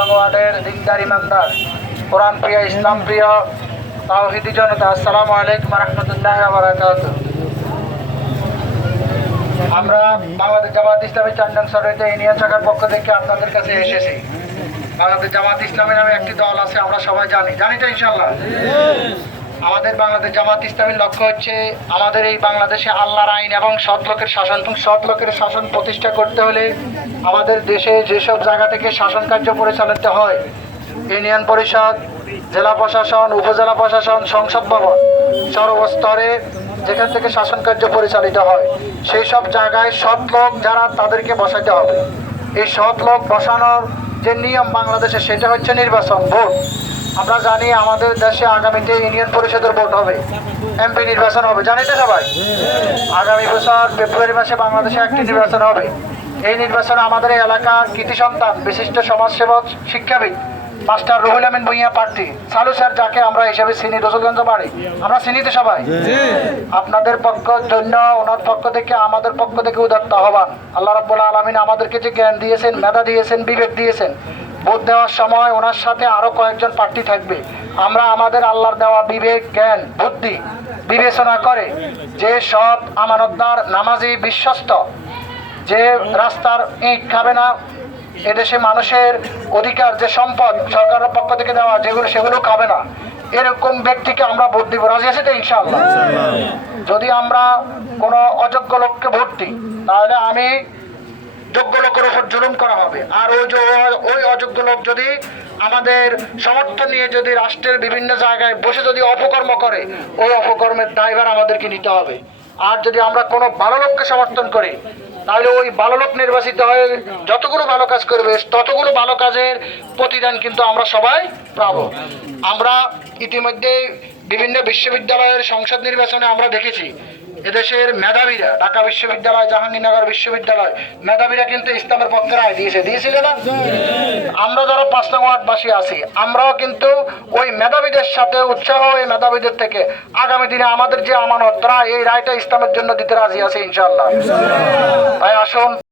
নং ওয়ার্ডের দিনদার ইমানদার কোরআন প্রিয় ইসলাম প্রিয় তাওহীদি জনতা, আসসালামু আলাইকুম রহমতুল্লাহি ওয়া বারাকাতুহু। আমরা বাংলাদেশ জামাত ইসলামী চান্দন সরোতে ইউনিয়ন শাখার পক্ষ থেকে আপনাদের কাছে এসেছি। বাংলাদেশ জামাত ইসলামী নামে একটি দল আছে, আমরা সবাই জানি তো ইনশাআল্লাহ। আমাদের বাংলাদেশ জামাত ইসলামীর লক্ষ্য হচ্ছে আমাদের এই বাংলাদেশে আল্লাহর আইন এবং সৎ লোকের শাসন প্রতিষ্ঠা করতে হলে আমাদের দেশে যেসব জায়গা থেকে শাসন কার্য পরিচালিত হয়, ইউনিয়ন পরিষদ, জেলা প্রশাসন, উপজেলা প্রশাসন, সংসদ ভবন, সর্বস্তরে যেখান থেকে শাসন কার্য পরিচালিত হয় সেই সব জায়গায় সৎ লোক যারা তাদেরকে বসাতে হবে। এই সৎ লোক বসানোর যে নিয়ম বাংলাদেশে সেটা হচ্ছে নির্বাচন, ভোট। আমরা জানি আমাদের দেশে আগামীতে ইউনিয়ন পরিষদের ভোট হবে, এমপি নির্বাচন হবে, জানি তো সবাই। আগামী বছর ফেব্রুয়ারি মাসে বাংলাদেশে একটি নির্বাচন হবে। এই নির্বাচনে আমাদের এই এলাকার কৃতি সন্তান, বিশিষ্ট সমাজসেবক, শিক্ষাবিদ মাস্টার রুহুল আমিন ভূঁইয়া প্রার্থী সালু স্যার, যাকে আমরা হিসেবে চিনি, রসুলগঞ্জ বাড়ি, আমরা চিনি তো সবাই। আপনাদের পক্ষের জন্য, ওনার পক্ষ থেকে, আমাদের পক্ষ থেকে উদাত্ত আহ্বান। আল্লাহ রাব্বুল আলামিন আমাদেরকে যে জ্ঞান দিয়েছেন, মেধা দিয়েছেন, বিবেক দিয়েছেন, ভোট দেওয়ার সময় ওনার সাথে আরো কয়েকজন প্রার্থী থাকবে। আমরা আমাদের আল্লাহর দেওয়া বিবেক, জ্ঞান, বুদ্ধি বিবেচনা করে যে সৎ, আমানতদার, নামাজি, বিশ্বস্ত, যে রাস্তার ইট খাবে না, এদেশে মানুষের অধিকার, যে সম্পদ সরকারের পক্ষ থেকে দেওয়া সেগুলো খাবে না, এরকম ব্যক্তিকে আমরা ভোট দিব। রাজি আছে তো ইনশাআল্লাহ? যদি আমরা কোনো অযোগ্য লোককে ভোট দিই তাহলে আমি যোগ্য লোকের উপর জুলুম করা হবে। আর ওই অযোগ্য লোক যদি আমাদের সমর্থন নিয়ে যদি রাষ্ট্রের বিভিন্ন জায়গায় বসে যদি অপকর্ম করে, ওই অপকর্মের দায়ভার আমাদেরকে নিতে হবে। আর যদি আমরা কোনো ভালো লোককে সমর্থন করি তাহলে ওই ভালো লোক নির্বাচিত হয়ে যতগুলো ভালো কাজ করবে ততগুলো ভালো কাজের প্রতিদান কিন্তু আমরা সবাই পাবো। আমরা ইতিমধ্যে বিভিন্ন বিশ্ববিদ্যালয়ের সংসদ নির্বাচনে আমরা দেখেছি এদেশের মেধাবীরা, ঢাকা বিশ্ববিদ্যালয়, জাহাঙ্গীরনগর বিশ্ববিদ্যালয়, মেধাবীরা কিন্তু ইসলামের পক্ষে রায় দিয়েছিল না? আমরা যারা 5 নং ওয়ার্ডবাসী আছি, আমরাও কিন্তু ওই মেধাবীদের সাথে উৎসাহ, এই মেধাবীদের থেকে আগামী দিনে আমাদের যে আমানত, তারা এই রায়টা ইসলামের জন্য দিতে রাজি আছে ইনশাআল্লাহ। তাই আসুন